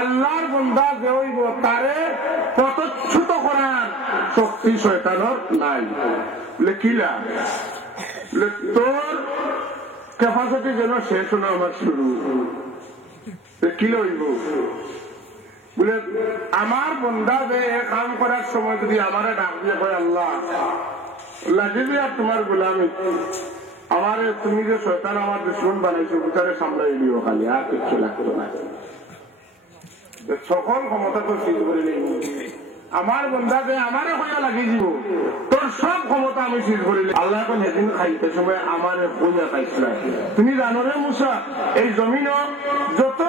আল্লাহর বান্দা যে হইব তারে প্রতিচ্ছুত করার শক্তি শয়তানের নাই। কিলা তোর ক্যাপাসিটি যেন শেষ হলো আমার শুরু কি লইব বলে আমার বন্ধা যে কাম করার সময় যদি আমার ডাক দিয়ে কয় আল্লাহ লাগবে আর তোমার গোলামি আমার তুমি যে শয়তান আমার দুশ্মন বানাইছো বিচারে সামলাই দিও খালি আর কিছু লাগতো না। সকল ক্ষমতা তো সিদ্ধ করে নেই আমার বন্ধা যে আমারে হইয়া লাগিয়ে দিব তোর সব ক্ষমতা আমি সিদ্ধ করে আল্লাহ এখন সেদিন খাইতে সময় আমার হইয়া খাইছিল। তুমি জানো রে মুসা এই জমিন যত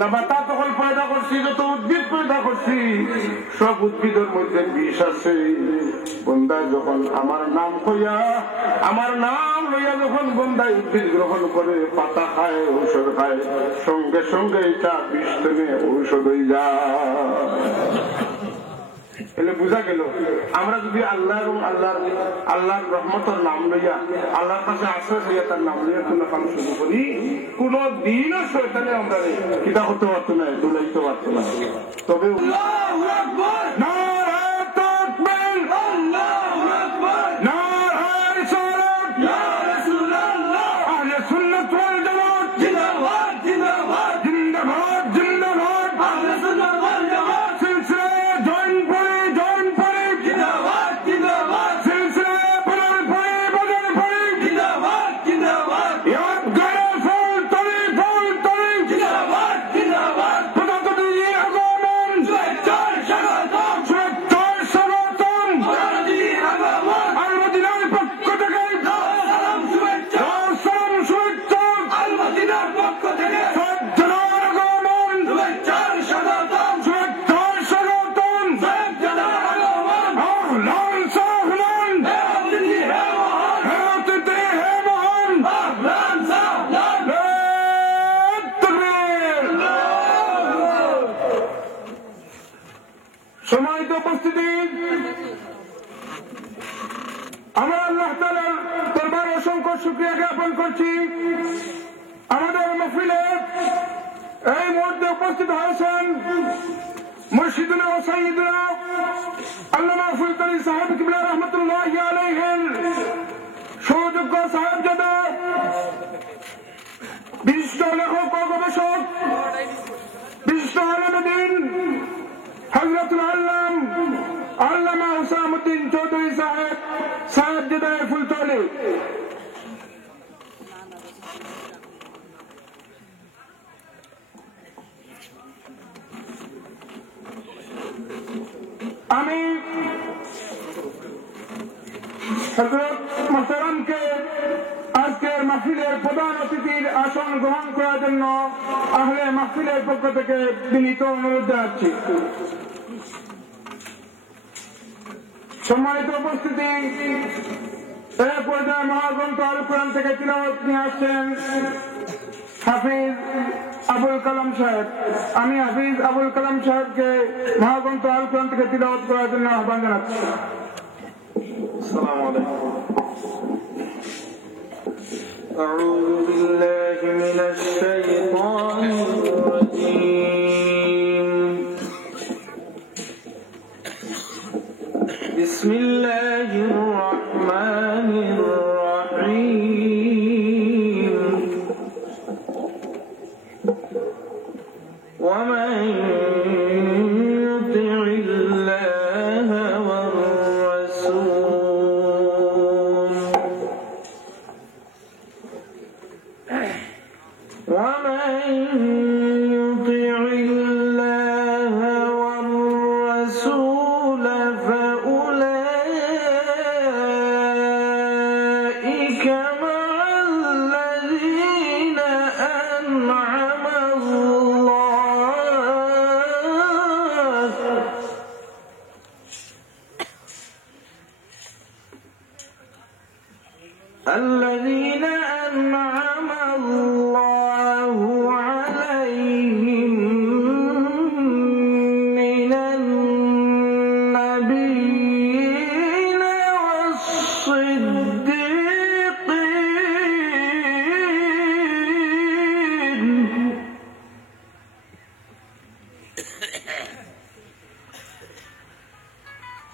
নাবাতা তখন পয়দা করছি যত উদ্ভিদ পয়দা করছি সব উদ্ভিদের মধ্যে বিষ আছে। বন্দায় যখন আমার নাম কইয়া আমার নাম লইয়া যখন বন্দায় উদ্ভিদ গ্রহণ করে পাতা খায় ঔষধ খায় সঙ্গে সঙ্গে এটা বিষ থেকে ঔষধ হয়ে যায়। এলে বুঝা গেল আমরা যদি আল্লাহ এবং আল্লাহর রহমতের নাম লইয়া আল্লাহর কাছে আশ্রয় হইয়া তার নাম লইয়া কোন কাম শুরু করি কোন দিনও শয়তানে আমরা কিতা করতে পারতো না দুলাইতে পারতো না। তবে সম্মানিত উপস্থিতি আমরা আল্লাহ তাআলার দরবারে অসংখ্য শুকরিয়া জ্ঞাপন করছি। আমাদের মাহফিলে এই মুহূর্তে উপস্থিত হয়েছেন মুর্শিদুনা ও সাইয়্যিদুনা আল্লামা সুলতানী সাহেব কিবলা রাহমাতুল্লাহি আলাইহির সুযোগ্য সাহেবজাদা বিশিষ্ট লেখক ও গবেষক বিশিষ্ট আলেম দ্বীন হযরতুল আল্লাম আল্লামা হুসামউদ্দিন চৌধুরী সাহেব সাহেবজাদা ফুলতলি। আমি হযরত মুহতারামকে আজকের মাহফিলের প্রধান অতিথির আসন গ্রহণ করার জন্য আহলে মাহফিলের পক্ষ থেকে বিনীত অনুরোধ জানাচ্ছি। সম্মানিত উপস্থিতি এই পর্যায়ে মহাগ্রন্থ আল কোরআন থেকে তিলাওয়াত নিয়ে আসছেন হাফিজ আবুল কালাম সাহেব। আমি হাফিজ আবুল কালাম সাহেবকে মহাগ্রন্থ আল কোরআন থেকে তিলাওয়াত করার জন্য আহ্বান জানাচ্ছি। আসসালামু আলাইকুম। أعوذ بالله من الشيطان الرجيم. بسم الله الرحمن الرحيم. ومن يطع الله والرسول فأولئك مع الذين أنعم الله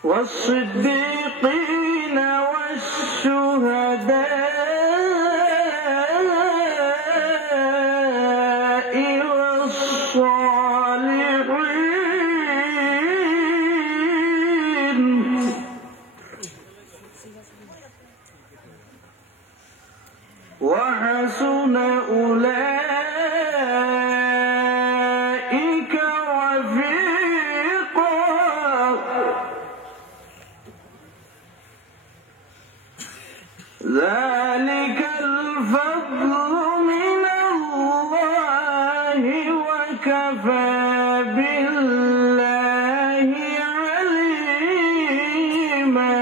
والصديقين والشهداء والصالحين وحسن أولئك رفيقا ذلك الفضل من الله وكفى بالله عليما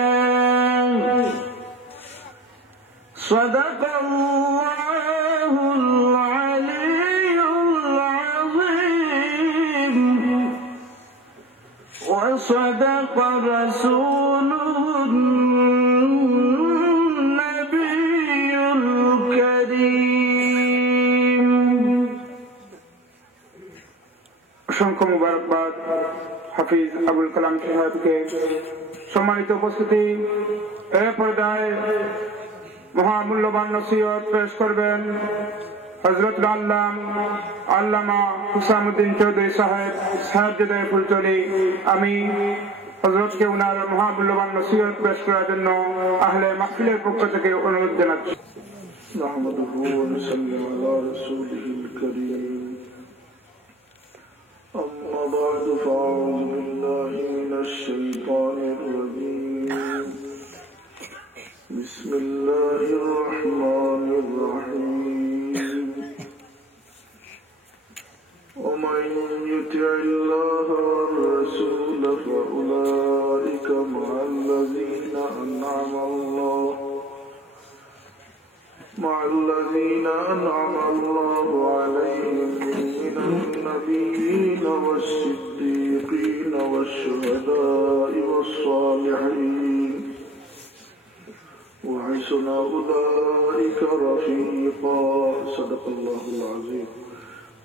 صدق الله العلي العظيم وصدق رسوله النبي الكريم অসংখ্য মুবারকবাদ হাফিজ আবুল কালাম সাহেবকে। সম্মানিত উপস্থিতি, এ পর্যায়ে মহামূল্যবান নসিহত পেশ করবেন হযরত আল্লামা হুসামউদ্দিন চৌধুরী সাহেব ফুলতলি। আমি হযরতকে উনার মহামূল্যবান নসিহত পেশ করার জন্য আহলে মাহফিলের পক্ষ থেকে অনুরোধ জানাচ্ছি। নাহমাদুহু ওয়া নুসাল্লি আলা রাসূলিহিল কারীম। أما بعد فأعوذ بالله من الشيطان الرجيم. بسم الله الرحمن الرحيم. ومن يطع الله والرسول فأولئك مع الذين أنعم الله عليهم من النبيين والصديقين والشهداء والصالحين وحسن أولئك رفيقا صدق الله العظيم.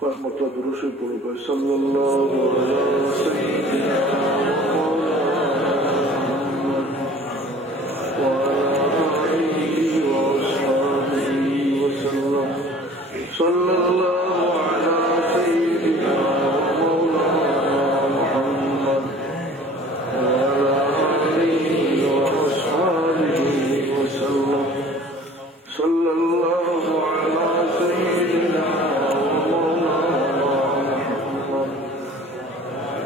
قامت درس القرآن صلى الله على سيدنا محمد وعلى آله وأصحابه وسلم. صلى الله على سيدنا مولانا محمد وعلى آله وأصحابه وسلم. صلى الله على سيدنا مولانا محمد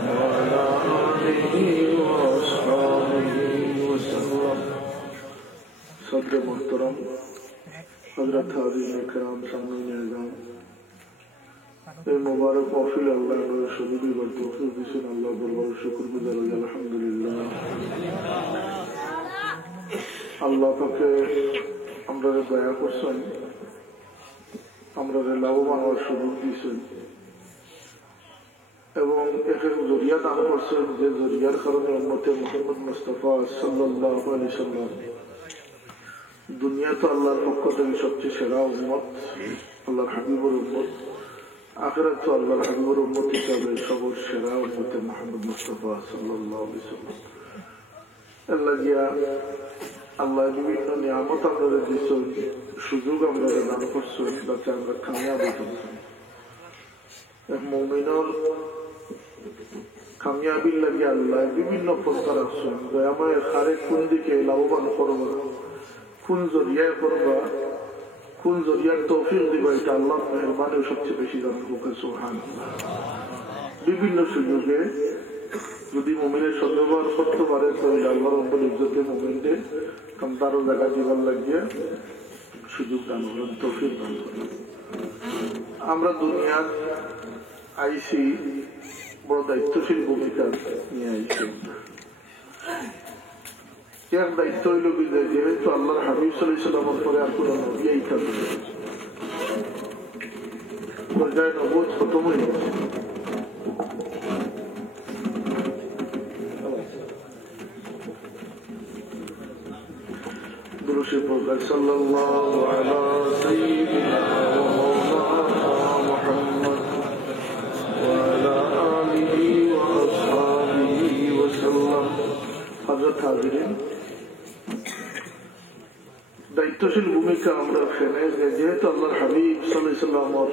وعلى آله وأصحابه وسلم. صدر محترم حضرت حاضرین کرام سامعین اعظام، এই মোবারক মাহফিল আল্লাহ আমাদের সবাইকে এবার তৌফিক দিয়েছেন। আল্লাহ দরবারে শুকরগুজার হই আলহামদুলিল্লাহ। আল্লাহ তাকে আমরা দয়া করছেন, আমরা লাভবান হওয়ার সুযোগ দিয়েছেন এবং এখানে জরিয়া দান করছেন, যে জরিয়ার কারণে উম্মতে মুহাম্মদ মুস্তাফা সাল্লাল্লাহু আলাইহি ওয়াসাল্লাম দুনিয়া তো আল্লাহর পক্ষ থেকে সবচেয়ে সেরা উম্মত, আল্লাহর হাবিবুর উম্মত, আখিরাত তো আল্লাহর হাবিবুর উম্মত হিসাবে সবর সেরা উম্মতে মুহাম্মদ মুস্তাফা সাল্লাল্লাহু আলাইহি ওয়াসাল্লাম। আল্লাহ জিয়া আল্লাহ বিভিন্ন নিয়ামত আমাদের দিচ্ছেন, সুযোগ আমরা দান করছেন যাতে আমরা কামিয়াব হতে পারি। মুমিনের কামিয়াবির লাগে আল্লাহ বিভিন্ন প্রকার আছেন। দয়াময় খারে কোন দিকে লাভবান করবা, কোন জরিয়ায় করবা, কোন জরিয়ার তৌফিক দিবা, এটা আল্লাহ মেহরবানি সবচেয়ে বেশি জানবো। সুবহানাল্লাহ। বিভিন্ন সুযোগে যদি মুমিনের সদ্ব্যবহার করতে পারে তো আল্লাহ রব্বুল ইজ্জতে মুমিনদের তারও জায়গা দিবার লাগিয়ে সুযোগ দান করেন, তৌফিক দান করেন। আমরা দুনিয়ার আইসি বড় দায়িত্বশীল ভূমিকা নিয়ে আইসি। এর দায়িত্ব হইল বিদায়, যেহেতু আল্লাহর হাবিব সাল্লাল্লাহু আলাইহি ওয়াসাল্লামের পরে আর কোন নবী এই থাকবে পর্যায়ে নবুয়ত খতম হয়ে গেছে। দুরূদ পড়বেন সাল্লাল্লাহু আলা সাইয়্যিদিনা ওয়া মাওলানা মুহাম্মদ ওয়া আলা আলিহি হাজিরিন, দায়িত্বশীল ভূমিকা আমরা ফেলে যেহেতু আল্লাহর হাবিব সাল্লাল্লাহু আলাইহি ওয়াসাল্লামের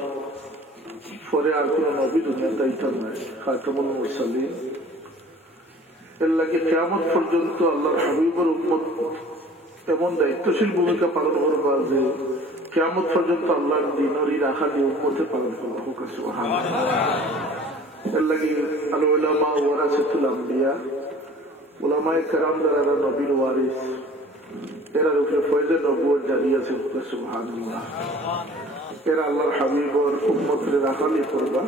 পরে আর কোন নবী দুনিয়ার দায়িত্ব নাই, খাতামুল মুরসালিন। এর লাগে কিয়ামত পর্যন্ত আল্লাহর হাবিবের উম্মত এমন দায়িত্বশীল ভূমিকা পালন করবা যে কিয়ামত পর্যন্ত আল্লাহর দ্বীনের রাখা দিয়ে উম্মতে পালন করবা। সুবহানাল্লাহ। এর লাগে আল উলামা ওয়ারাসাতুল আমবিয়া, উলামায়ে কেরাম যারা নবীর ওয়ারিস, এরা উপরে ফয়জে নবুয়ত জারি আছে। সুবহানাল্লাহ। এরা আল্লাহর হাবিবের উম্মতের রাখালি করবা।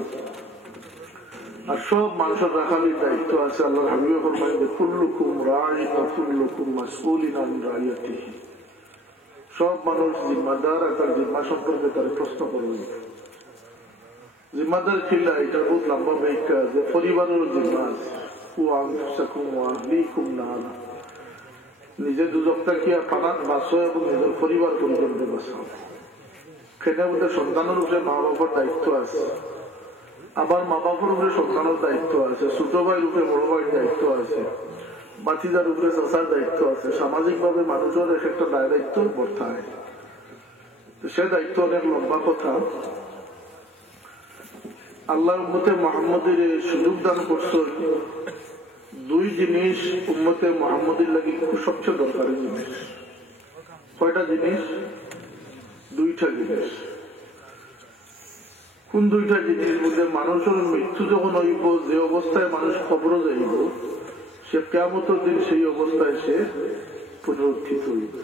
আর সব মানুষের রাখালির দায়িত্ব আছে। আল্লাহর হাবিবে ফরমায় যে কুল্লুকুম রাঈন ওয়া কুল্লুকুম মাসউলুন আন রাইয়াতিহি। সব মানুষ জিম্মাদার, আর তার জিম্মা সম্পর্কে তার প্রশ্ন করবে। জিম্মাদার ছিল এটা বহুত লম্বা ব্যাখ্যা, যে পরিবারের জিম্মা আছে। কুয়া আনফুসাকুম ওয়া আহলিকুম নারা, নিজের দুজকটা কি পানাত বাঁচো এবং নিজের পরিবার পরিজনকে বাঁচাও। সেটা বলতে সন্তানের উপরে মা বাবার দায়িত্ব আছে, আবার মা বাবার উপরে সন্তানের দায়িত্ব আছে, ছোট ভাইয়ের উপরে বড় ভাইয়ের দায়িত্ব আছে, বাতিদার উপরে চাচার দায়িত্ব আছে। সামাজিক ভাবে মানুষের একটা দায়িত্ব বর্তায়, সে দায়িত্ব অনেক লম্বা কথা। আল্লাহ উম্মতে মুহাম্মদের সুযোগ দান করছে দুই জিনিস উম্মতে মুহাম্মদের লাগি সবচেয়ে দরকারি জিনিস। কয়টা জিনিস? দুইটা জিনিস। কোন দুইটা জিনিস বলতে, মানুষের মৃত্যু যখন হইব, যে অবস্থায় মানুষ কবর যাইব, সে কিয়ামতের দিন সেই অবস্থায় সে পুনরুত্থিত হইব।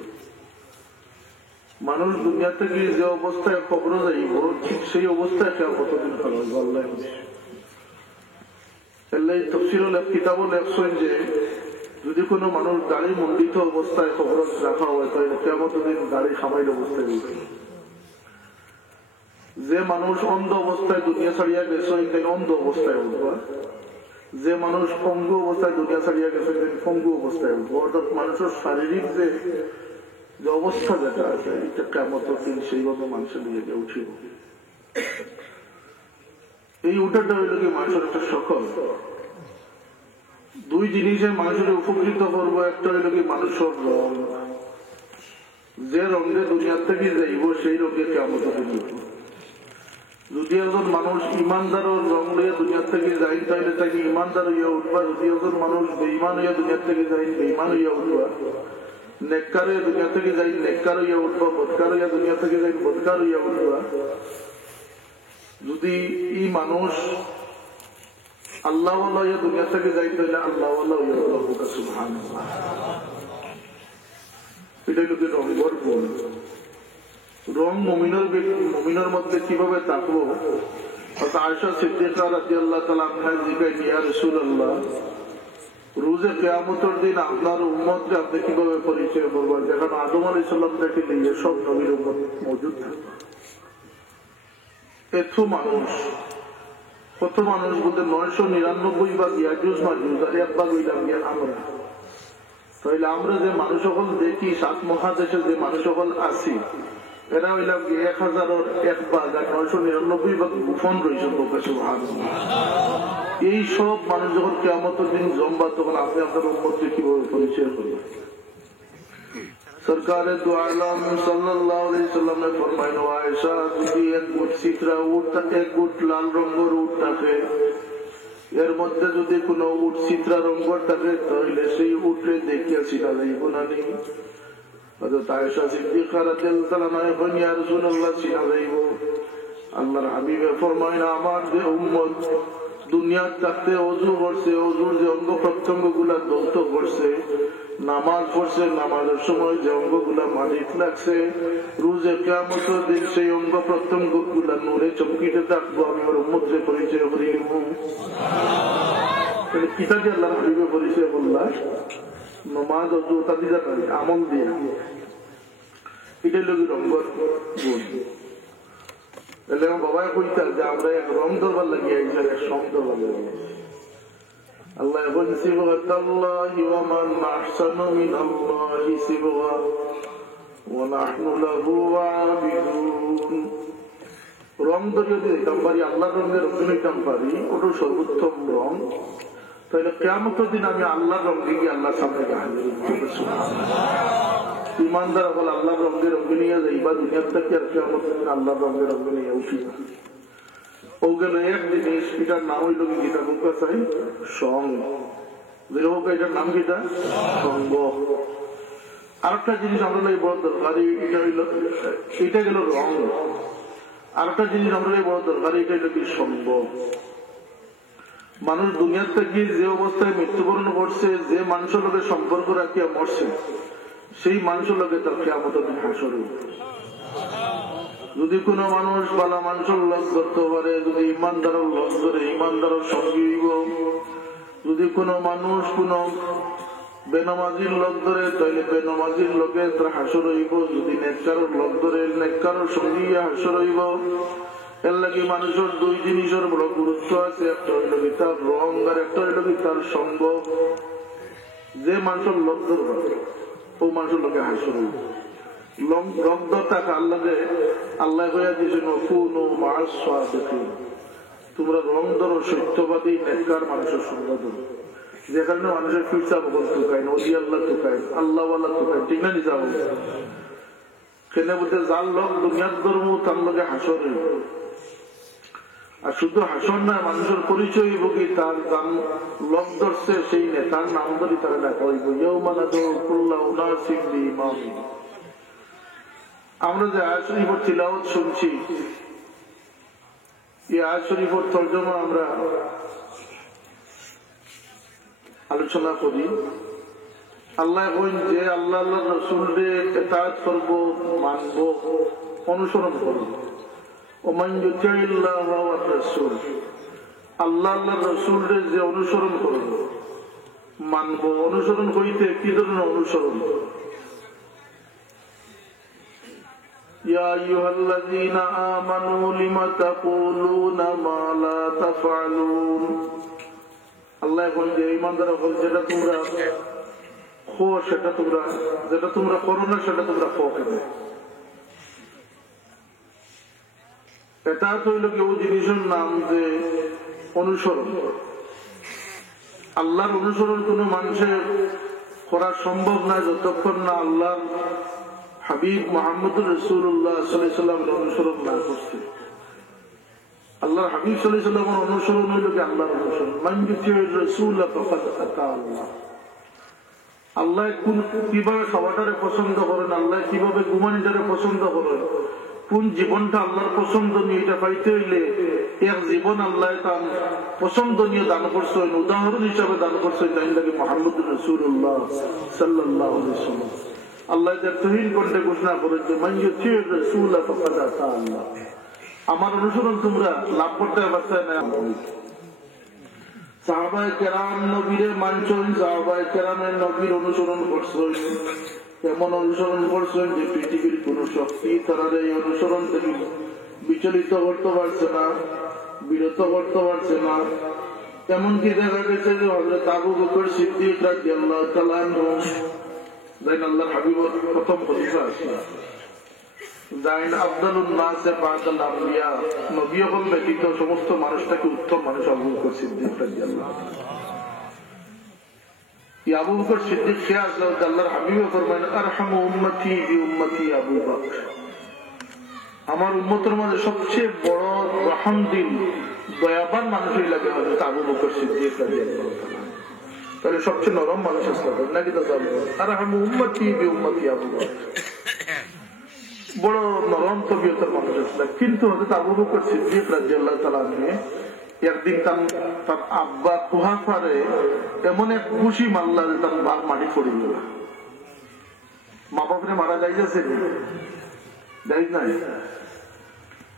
মানুষ দুনিয়া থেকে যে অবস্থায় কবর যাইব, ঠিক সেই অবস্থায় কিয়ামতের দিন হইব। আল্লাহ তফসিরুল কিতাবও লেখছেন যে যদি কোনো মানুষ গাড়ি মন্ডিত অবস্থায় কবর রাখা হয়, তাহলে কিয়ামতের দিন গাড়ি খামাইল অবস্থায় উঠবে। যে মানুষ অন্ধ অবস্থায় দুনিয়া ছাড়িয়া গেছে, অন্ধ অবস্থায় উঠবা। যে মানুষ পঙ্গু অবস্থায় দুনিয়া ছাড়িয়া গেছে, পঙ্গু অবস্থায় উঠবো। অর্থাৎ মানুষের শারীরিক যে অবস্থা যেটা আছে, এটা কিয়ামতের দিন সেইভাবে মানুষের নিয়ে গিয়ে উঠিব। এই উঠাটা হইল কি মানুষের একটা সকল। দুই জিনিসে মানুষের উপকৃত করবো। একটা হইল কি মানুষের রং, যে রঙে দুনিয়ার থেকে যাইব সেই রঙে কিয়ামতের দিন উঠব। যদি একজন মানুষ ইমানদারের রং লইয়া দুনিয়ার থেকে যাই, তাহলে তাকে ইমানদার হইয়া উঠবা। যদি একজন মানুষ বেঈমান হইয়া দুনিয়ার থেকে যাই, বেঈমান হইয়া উঠবা। নেককার হইয়া দুনিয়া থেকে যাই, নেককার হইয়া উঠবা। বদকার হইয়া দুনিয়া থেকে যাই, বদকার হইয়া উঠবা। যদি এই মানুষ আল্লাহ হইয়া দুনিয়া থেকে যাই, তাহলে আল্লাহ হইয়া উঠবা। সুবহানাল্লাহ। এটা কিন্তু রঙের গুণ। রং মুমিনের মধ্যে কিভাবে থাকবো? আয়েশা সিদ্দিকা রাদিয়াল্লাহু তাআলা আনহা জিজ্ঞাসা, ইয়া রাসূলুল্লাহ, রোজে কিয়ামতের দিন আপনার উম্মতকে আপনি কিভাবে পরিচয় করবেন? যেখানে আদম আলাইহিস সালাম থেকে নিয়ে সব নবীর উম্মত মজুদ থাকবে। এত মানুষ, কত মানুষ বলতে 999 ভাগ ইয়াজুজ মাজুজ, আর এক ভাগ হইলাম আমরা। তাহলে আমরা যে মানুষ সকল দেখি, 7 মহাদেশে যে মানুষ সকল আছি, এরা হইলাম 1001 ভাগ, আর 999 ভাগ গোপন রয়েছে। এই সব মানুষ যখন কিয়ামতের দিন জমবা, তখন আপনি আপনার উম্মতকে কিভাবে পরিচয় করবেন? সরকারে দু আলম সাল্লাল্লাহু আলাইহি ওয়াসাল্লাম ফরমাইল, আয়েশা, যদি এক গুট চিত্রা উট, এক গুট লাল রঙের উট থাকে, এর মধ্যে যদি কোনো উট চিত্রা রঙের থাকে, তাহলে সেই উটে দেখিয়া চিনা যাইব না নি? আয়েশা সিদ্দিকা রাদিয়াল্লাহু তাআলা আনহা বলেন, ইয়া রাসূলুল্লাহ, চিনা যাইব। আল্লাহর হাবিবে ফরমাইল, আমার যে উম্মত দুনিয়ার থাকতে ওযু করছে, ওযুর যে অঙ্গ প্রত্যঙ্গ গুলা দৌত করছে, নামাজ পড়ছে, নামাজের সময় যে অঙ্গ গুলা মাটিতে লাগছে, রোজে কিয়ামতের দিন সেই অঙ্গ প্রত্যঙ্গ গুলা নূরে চমকিতে থাকবো। আমি আমার উম্মতকে পরিচয় করিব। কিতা দিয়ে আল্লাহর হাবিবে পরিচয় করলা? নামাজ, ওযু, তাদিজা আমল দিয়ে। এটাই লোক রঙের গুণ। তাহলে আমার বাবা কইতা যে আমরা এক রং ধরবার লাগিয়ে এক সং ধরবার লাগিয়ে। আল্লাহ বলেন, সিবগাতাল্লাহি ওয়া মান আহসানু মিনাল্লাহি সিবগা ওয়া নাহনু লাহু আবিদুন। রং ধরে যদি দিতাম পারি, আল্লাহর রঙের রঙ নিতাম পারি, ওটা সর্বোত্তম রং। তাহলে কিয়ামতের দিন আমি আল্লাহর রঙে গিয়ে আল্লাহর সামনে হাজির ইমানদার হল আল্লাহর রঙে রঙে নিয়ে যাইবা দুনিয়ার থেকে আর কিয়ামতের দিন আল্লাহর রঙে রঙে নিয়ে উঠিবা ও গেল এক জিনিস এটার নাম হইল কি যেটা বুকা চাই সঙ্গ যেরকম এটার নাম কিটা সঙ্গ আরেকটা জিনিস আমরা বড় দরকারি এটা হইল এটা গেল রং আরেকটা জিনিস আমরা বড় দরকারি এটা হইল কি সঙ্গ মানুষ দুনিয়ার থেকে যে অবস্থায় মৃত্যুবরণ করছে যে মানুষের লোকের সম্পর্ক রাখিয়া মরছে সেই মানুষের লোকে তার কিয়ামতের দিন হাসর হইবে যদি কোনো মানুষ বালা মানুষের লোক ধরতে পারে যদি ইমানদারের লোক ধরে ইমানদারের সঙ্গী হইব যদি কোনো মানুষ কোন বেনামাজির লোক ধরে তাহলে বেনামাজির লোকে তার হাসর হইব যদি নেককারের লোক ধরে নেককারের সঙ্গী হাসর হইব এর লাগে মানুষের দুই জিনিসের বড় গুরুত্ব আছে একটা হইল কি তার রং আর একটা হইল কি তার সঙ্গ যে মানুষের লোক ধরবে ও মানুষের লোকে হাসর হইব রক্ত টাকা আল্লাহে আল্লাহ হইয়া দিয়েছেন তোমরা রং ধরো সত্যবাদী নেককার মানুষের সঙ্গ ধরো যেখানে মানুষের ফিরসা বকল তুকায় নদী আল্লাহ তুকায় আল্লাহওয়ালা তুকায় ঠিক না নিজাম সেখানে বলতে যার লোক দুনিয়ার ধর্ম তার লোকে হাসর হইব আর শুধু হাসর না মানুষের পরিচয় হইব কি তার যার লোক ধরছে সেই নেতার নাম ধরি তারা দেখা হইব আমরা যে আয়াত শরীফের তিলাওয়াত শুনছি এই আয়াত শরীফের তরজমা আমরা আলোচনা করি আল্লাহ বলেন যে আল্লাহ আল্লাহ রসুলকে ইতাআত করব মানব অনুসরণ করব ওমান ইউতিল্লাহ ওয়া রাসূল আল্লাহ আল্লাহ রসুলকে যে অনুসরণ করব মানব অনুসরণ করিতে কি ধরনের অনুসরণ ইয়া আইয়ুহাল্লাযীনা আমানু লিমা তাকুলুনা মা লা তাফআলুন আল্লাহ বলেন যে ঈমানদাররা বল যেটা তোমরা খো সেটা তোমরা যেটা তোমরা করো না সেটা তোমরা খো কেন এটা হইল কি ওই জিনিসের নাম যে অনুসরণ আল্লাহর অনুসরণ কোন মানুষের করা সম্ভব না যতক্ষণ না আল্লাহ হাবিব মুহাম্মদুর রাসূলুল্লাহ সাল্লাল্লাহু আলাইহি ওয়াসাল্লামের অনুসরণ না করছে আল্লাহর হাবিব সাল্লাল্লাহু আলাইহি ওয়াসাল্লামের অনুসরণ হইল কি আল্লাহর অনুসরণ মান ইউতির রাসূল ফাকাদ আতা আল্লাহ আল্লাহ কিভাবে খাওয়াটারে পছন্দ করেন আল্লাহ কিভাবে ঘুমানিটারে পছন্দ করেন কোন জীবনটা আল্লাহর পছন্দনীয় এটা পাইতে হইলে এক জীবন আল্লাহ তার পছন্দনীয় দান করছেন উদাহরণ হিসাবে দান করছেন তাই লাগে মুহাম্মদুর রাসূলুল্লাহ সাল্লাল্লাহু আলাইহি ওয়াসাল্লাম আল্লাহ যে তহিন কণ্ঠে ঘোষণা করেছে মান ইউতির রাসূল ফাকাদ আতা আল্লাহ আমার অনুসরণ তোমরা লাভ করতে পারছে না সাহাবায়ে কেরাম নবীরে মানছেন সাহাবায়ে কেরামের নবীর অনুসরণ করছেন এমন অনুসরণ করছেন যে পৃথিবীর কোন শক্তি তারা এই অনুসরণ থেকে বিচলিত করতে পারছে না বিরত করতে পারছে না এমনকি দেখা গেছে যে হযরত আবু বকর সিদ্দিক রাদিয়াল্লাহু তাআলা আনহু যাইন আল্লাহর হাবিবের প্রথম খলিফা যাইন আফদালুন নাসে বাদাল আম্বিয়া নবীগণ ব্যতীত সমস্ত মানুষটাকে উত্তম মানুষ আবু বকর সিদ্দিক রাদিয়াল্লাহু তাআলা আবু বকর সিদ্দিক সে আসলেও আল্লাহর হাবিবে ফরমায়েন আরহামু উম্মতি বি উম্মতি আবু বকর আমার উম্মতের মধ্যে সবচেয়ে বড় রহমদিল দয়াবান মানুষই লাগে হযরত আবু বকর সিদ্দিক রাদিয়াল্লাহু তাআলা তাহলে সবচেয়ে নরম মানুষ আসলে নাকি তো আরহামু উম্মতি বি উম্মতি আবু বকর বড় নরম তবিয়তের মানুষ আসলে কিন্তু হযরত আবু বকর সিদ্দিক রাদিয়াল্লাহু তাআলা একদিন তার আব্বা কুহাফারে এমন এক খুশি মারলা যে তার বাপ মাটি পড়ে গেল মা বাপরে মারা যাইতেছে যাই নাই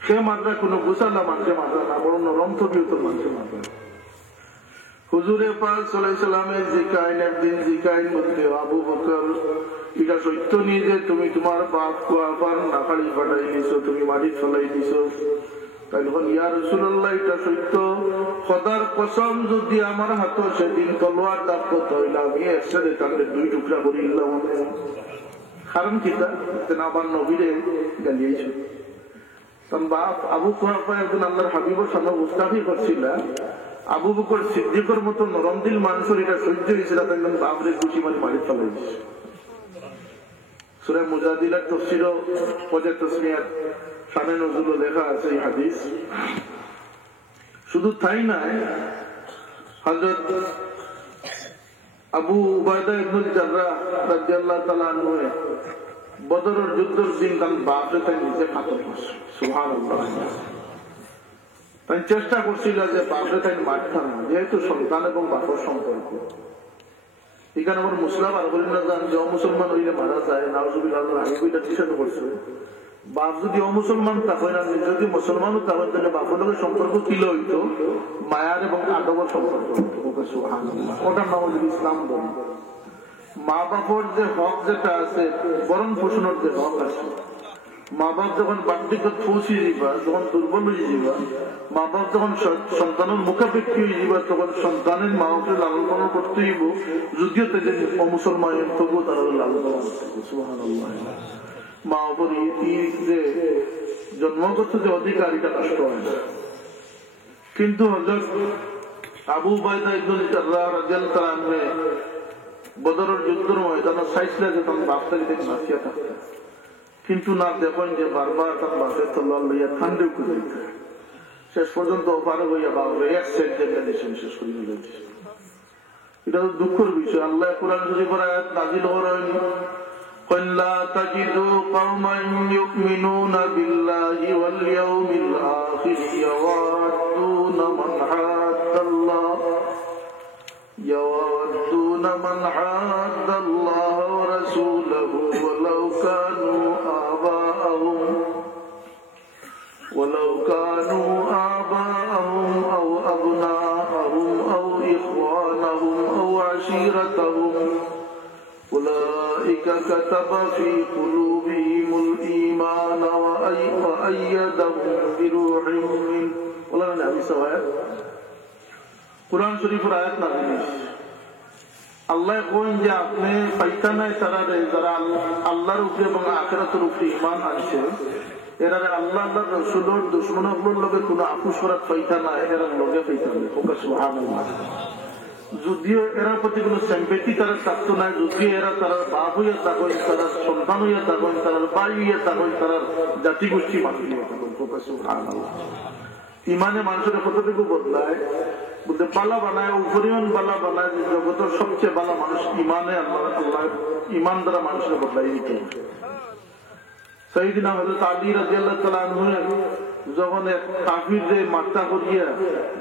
সে মাররা কোনো গুছালা মানুষে মাররা না বড় নরম তবিয়তের মানুষে মাররা হুজুরে পাক সাল্লাল্লাহু আলাইহি ওয়াসাল্লামের জিকাইন একদিন জিকাইন বলতে আবু বকর এটা সত্য নিয়ে যে তুমি তোমার বাপ কুহাফার নাকালি ফাটাই দিছো তুমি মাটি ফেলাই দিছো তখন ইয়া রাসূলুল্লাহ এটা সত্য খোদার কসম যদি আমার হাতে সেদিন তলোয়ার দাগ করতে হইলে আমি একসাথে তাদের দুই টুকরা করে দিলাম কারণ কিটা আমার নবীরে গালিয়েছে তখন বাপ আবু কুহাফা একজন আল্লাহর হাবিবের সামনে মুস্তাফি করছিল আবু বকর সিদ্দিকের মতো নরম দিল মানুষের এটা সহ্য হয়েছিল, একদম বাবরে খুশি মানে মারি ফেলাই দিচ্ছে। সূরা মুজাদিলার তাফসীর ও ওয়াজে তাসমিয়াত শানে নজুল লেখা আছে এই হাদিস। শুধু তাই নয়, হযরত আবু উবাইদা ইবনে জাররাহ রাদিয়াল্লাহু তাআলা আনহু বদরের যুদ্ধের দিন তার বাপরে তাই নিজে কাতল করছে। সুবহানাল্লাহ। তাই চেষ্টা করছিল যে বাপরে তাই মারতাম, যেহেতু সন্তান এবং বাপের সম্পর্ক। এখানে আমার মুসলাম আর বলি না যান যে অমুসলমান হইলে মারা যায়, নাউজুবিল্লাহ আগে বইটা নিষেধ করছে। বাপ যদি অমুসলমান থাকে না, যদি মুসলমানও থাকে, তাহলে বাপের লোকের সম্পর্ক কিলো হইতো মায়ার এবং আদবের সম্পর্ক। ওটার নাম হল ইসলাম ধর্ম। মা বাপর যে হক যেটা আছে, বরণ পোষণের যে হক আছে, মা বাপ যখন বার্ধক্য পৌঁছে যাবা, যখন দুর্বল হয়ে যাবা, মা বাপ যখন সন্তানের মুখাপেক্ষী হয়ে যাবা, তখন সন্তানের মা বাপকে লালন পালন করতে হইব, যদিও তাদের অমুসলমান তবুও তারা লালন পালন করতে। সুবহানাল্লাহ। মা বাপর যে জন্মগত যে অধিকার, এটা নষ্ট হয় না। কিন্তু হযরত আবু উবাইদা ইবনে জাররাহ রাদিয়াল্লাহু তাআলা আনহু বদরের যুদ্ধের ময়দানে চাইছিল যে তার বাপটাকে দেখে বাঁচিয়া থাকতে, কিন্তু না দেখেন যে বারবার তার বাপের তলোয়ার লইয়া ঠান্ডে করে দিতে, শেষ পর্যন্ত পারে হইয়া বাবরে এক সেট মেডিসিন শেষ করে দিল। এটা তো দুঃখের বিষয়। আল্লাহ কোরআন শরীফের আয়াত নাযিল করেন, قل لا تجدوا قوما يؤمنون بالله واليوم الآخر يوادون من حاد الله ورسوله ولو كانوا آباءهم أو أبناءهم أو إخوانهم أو عشيرتهم أولئك كتب في قلوبهم الإيمان وأيدهم بروح منه। والله أنا أبي سواء কুরআন শরীফের আয়াত নাযিল হয়েছে। আল্লাহ কোন যে আপনি পাইতানায় তারা যারা আল্লাহর উপরে এবং আখিরাতের উপরে ঈমান আনছে, এরা আল্লাহ আল্লাহর রাসূলের দুশমনগুলোর লগে কোনো আপোষ করার পাইতা না, এরা লগে পাইতা না। সুবহানাল্লাহ। যদিও এরা প্রতি কোনো সিম্প্যাথি তারা থাকতো না, যদিও এরা তারা বাপ হইয়া থাকেন, তারা সন্তান হইয়া থাকেন, তারা ভাই হইয়া থাকেন, তারা জাতি গোষ্ঠী মানুষ হইয়া থাকেন। সুবহানাল্লাহ। ইমানে মানুষের কতটুকু বদলায়, বলতে বালা বানায়, উপরিমান বালা বানায়, জগতের সবচেয়ে বালা মানুষ ইমানে আল্লাহ ইমান দ্বারা মানুষের বদলাই দিতে। সাইয়েদনা হযরত আলী রাদিয়াল্লাহু তাআলা আনহু যখন এক কাফিরদের মারতা করিয়া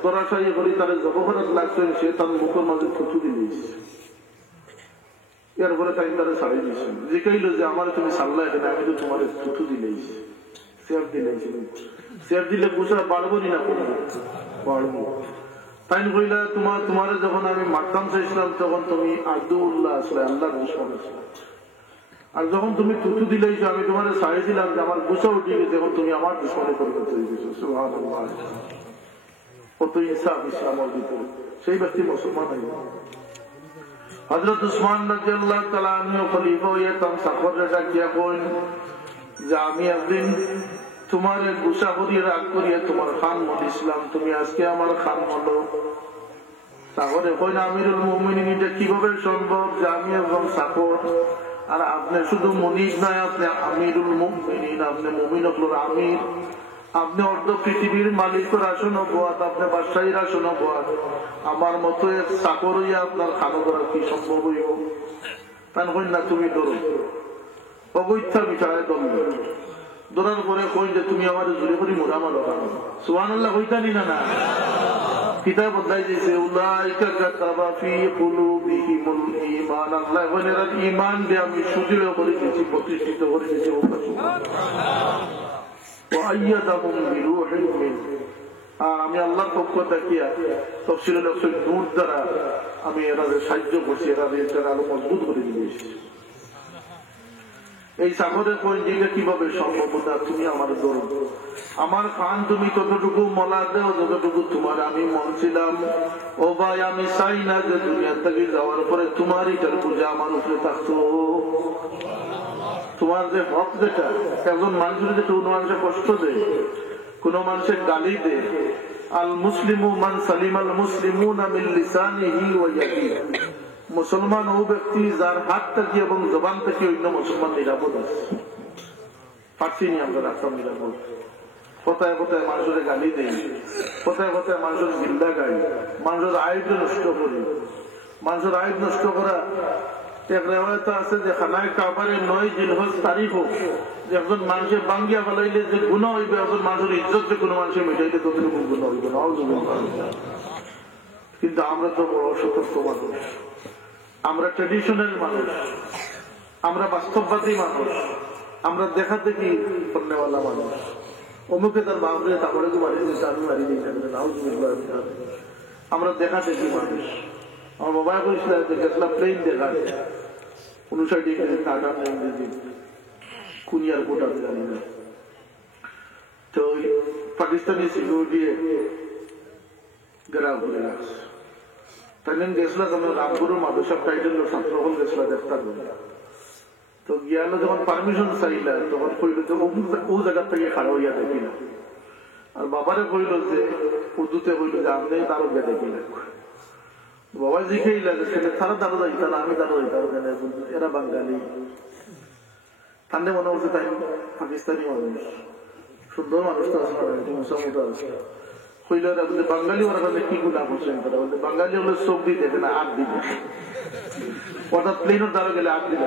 দরাশায়ী করি তারা জবহরত লাগছেন, সে তার মুখের মাঝে থুতু দিয়েছে। এরপরে তাই তারা ছাড়িয়ে দিয়েছেন, জিজ্ঞাইল যে আমার তুমি সাল্লাহ এখানে, আমি তো তোমার থুতু দিলেইছি, সেফ দিলেইছি। সেফ দিলে গুছা বাড়বো না, বাড়বো। তাই কইলা তোমার যখন আমি মারতাম চাইছিলাম, তখন তুমি আব্দুল্লাহ আসলে আল্লাহর দুশমন ছিল, আর যখন তুমি থুতু দিলেইছো আমি তোমার ছাড়িয়েছিলাম যে আমার গুছা উঠে গেছে, এখন তুমি আমার দুশমনে পরিণত হয়ে গেছো। সুবহানাল্লাহ। কত ইনসাফ ইসলামের ভিতরে, সেই ব্যক্তি মুসলমান হয়ে। হযরত উসমান রাদিয়াল্লাহু তাআলা আনহু খলিফা হইয়া তাম সাফরে ডাকিয়া কইন যে আমি একদিন তোমার গুসা করিয়ে রাগ করিয়ে তোমার খান মল ইসলাম, তুমি আজকে আমার খান মলো। তাহলে কই না আমিরুল মুমিনিন, এটা কিভাবে সম্ভব যে আমি একজন সাফর আর আপনি শুধু মনিব নয়, আপনি আমিরুল মুমিনিন, আপনি মুমিন হলোর আমির, আপনি অর্ধ পৃথিবীর মালিকের আসন অবাদ, আপনি বাদশাহীর আসন অবাদ, আমার মতো এক চাকর হইয়া আপনার খানো করা কি সম্ভব হইব? তাই কই না তুমি ধরো অবৈধা মিঠায় দণ্ড ধরার পরে কই যে তুমি আমার জুড়ে করি মোড়ামা লগানো। সুবহানাল্লাহ হইতানি না? কিতাব বদলাই দিয়েছে, উলাইকা কাতাবা ফি কুলুবিহিমুল ঈমান। আল্লাহ বলেন এরা ঈমান দিয়ে আমি সুদৃঢ় করে দিয়েছি, প্রতিষ্ঠিত করে দিয়েছি। ওয়া আইয়াদাহুম বিরূহিন মিনহু। আর আমি আল্লাহর পক্ষ থেকে তাফসীরুল আফসার নূর দ্বারা আমি এরাদের সাহায্য করছি, এরাদের আরো মজবুত করে দিয়েছি। এই সাগরের পরিচিকা কিভাবে সম্ভব? তুমি আমার দৌড়, আমার খান তুমি ততটুকু মলা দেও যতটুকু তোমার আমি মন ছিলাম। ও ভাই, আমি চাই না যে দুনিয়া থেকে যাওয়ার পরে তোমার এটার পূজা আমার উপরে থাকতো। তোমার যে হক, যেটা একজন মানুষের যে কোনো মানুষের কষ্ট দেয়, কোন মানুষের গালি দেয়, আল মুসলিমু মান সালিমাল মুসলিমুনা মিন লিসানিহি ওয়া ইয়াদিহি, মুসলমান ও ব্যক্তি যার হাত থেকে এবং জবান থেকে অন্য মুসলমান নিরাপদ আছে। পারছি নি আমরা রাখতাম নিরাপদ। কোথায় কোথায় মানুষের গালি দেই, কোথায় কোথায় মানুষের জিন্দা গাই, মানুষের আয়ুধ নষ্ট করি। মানুষের আয়ুধ নষ্ট করা এক রেওয়ায়ত আছে যে খানায় কাবারে 9 জিলহজ তারিখ হোক, যে একজন মানুষের বাঙ্গিয়া ফেলাইলে যে গুণা হইবে, একজন মানুষের ইজ্জত যে কোনো মানুষের মেটাইলে ততটুকু গুণা হইবে না। কিন্তু আমরা তো বড় সতর্ক মানুষ, আমরা ট্রেডিশনাল মানুষ, আমরা বাস্তববাদী মানুষ, আমরা দেখা দেখি করনেওয়ালা মানুষ। অমুকে তার বাবরে তারপরে তো মারি দিচ্ছে, আমি মারি দিই নাও। আমরা দেখা দেখি মানুষ। আমার বাবা করেছিল দেখলাম প্লেন দেখা 59 ডিগ্রি কাটা কুনিয়ার কোটা জানি না। তো পাকিস্তানি সিকিউরিটি গেরাও করে রাখছে। তাই গেছিল তোমার রামপুরের মাদুসাব টাইটেল ছাত্রগণ গেছিল দেখতাম। তো গিয়ালো যখন পারমিশন চাইলা তখন কইল যে ও জায়গার থেকে খাড়া হইয়া দেখি না। আর বাবারে কইল যে উর্দুতে কইল যে আমি তারও গিয়ে দেখি না। বাবা জিখেই লাগে সেটা তারা দাঁড়ো যাইতা না, আমি দাঁড়ো যাইতাম, এরা বাঙালি। ঠান্ডে মনে হচ্ছে তাই পাকিস্তানি মানুষ, সুন্দর মানুষ তো আছে, মুসামতো আছে। কইল বাঙালি ওরা কি গুণা করছেন, বাঙালি হলে চোখ দিতে না, আট দিতে, অর্থাৎ প্লেনের দ্বারা গেলে আট দিতে